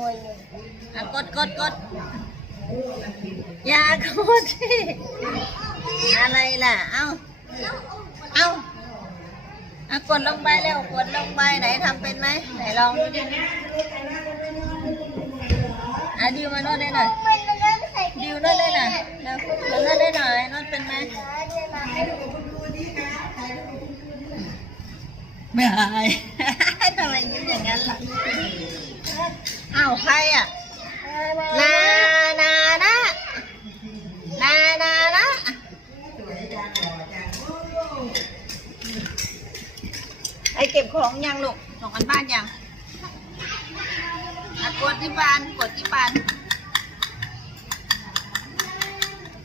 คนหนึ่งอะกดกดกดอย่ากดสิอะไรล่ะ เอาเอาอะกดลงไปเร็วกดลงไปไหนทำเป็นไหมไหนลองดูดิอะดิวมานวดได้หน่อยดิวนวดได้หน่อยเร็วนวดได้หน่อยนวดเป็นไหมไม่หายทำไมยิ้มอย่างนั้นล่ะ อ้าวใครอะ นานานะนานานะไอเก็บของยังลูกส่งกันบ้านยังกดที่บานกดที่บาน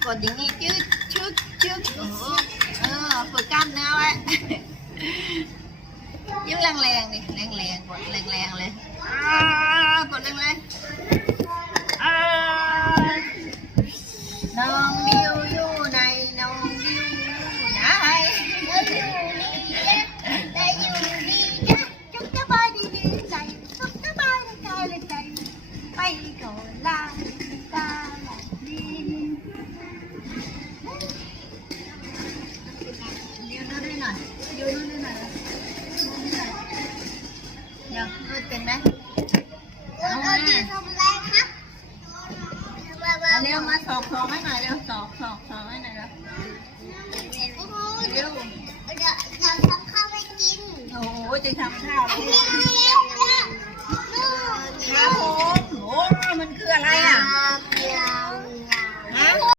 กดอย่างนี้ชึกชึกชึกโอ้โหเออฝึกกล้ามเนื้อ น่อยดิวดูด้วยหน่อยเดี๋ยวดูเป็นไหมเราจะทำอะไรครับเอาเร็วมาสอกสอกให้หน่อยเร็วสอกสอกสอกให้หน่อยเร็วโอ้โหเร็วเดี๋ยวเราทำข้าวให้กินโอ้โหจะทำข้าวอันให้นี้เร็ว